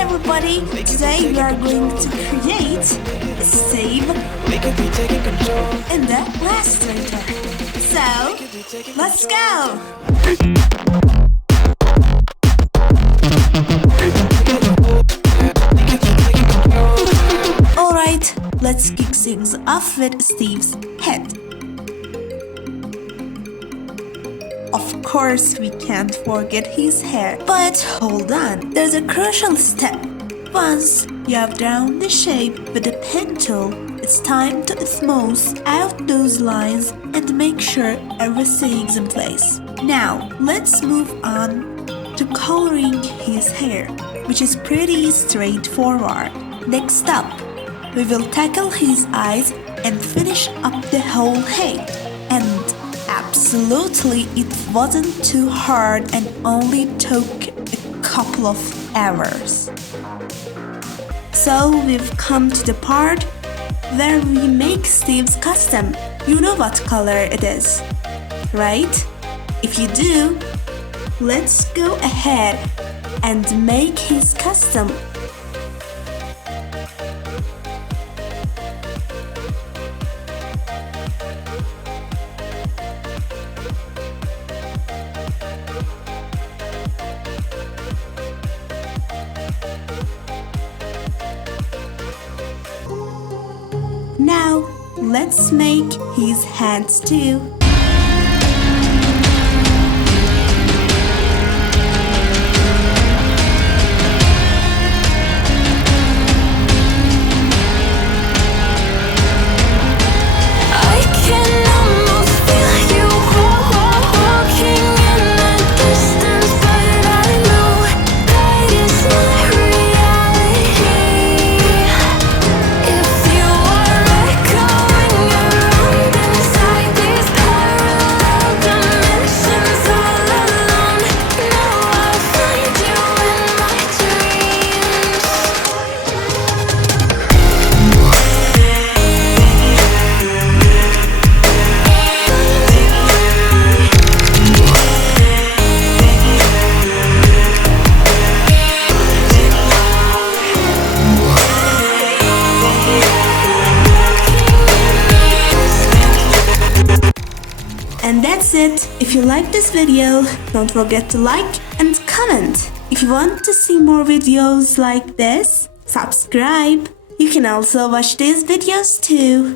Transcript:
everybody, today we are going to create a Steve in the Illustrator. So, let's go! Alright, let's kick things off with Steve's head. Of course, we can't forget his hair. But hold on, there's a crucial step. Once you have drawn the shape with a pen tool, it's time to smooth out those lines and make sure everything's in place. Now, let's move on to coloring his hair, which is pretty straightforward. Next up, we will tackle his eyes and finish up the whole head. And absolutely, it wasn't too hard and only took a couple of hours. So we've come to the part where we make Steve's costume. You know what color it is, right? If you do, let's go ahead and make his costume. Now, let's make his hands too. And that's it. If you like this video, don't forget to like and comment. If you want to see more videos like this, subscribe. You can also watch these videos too.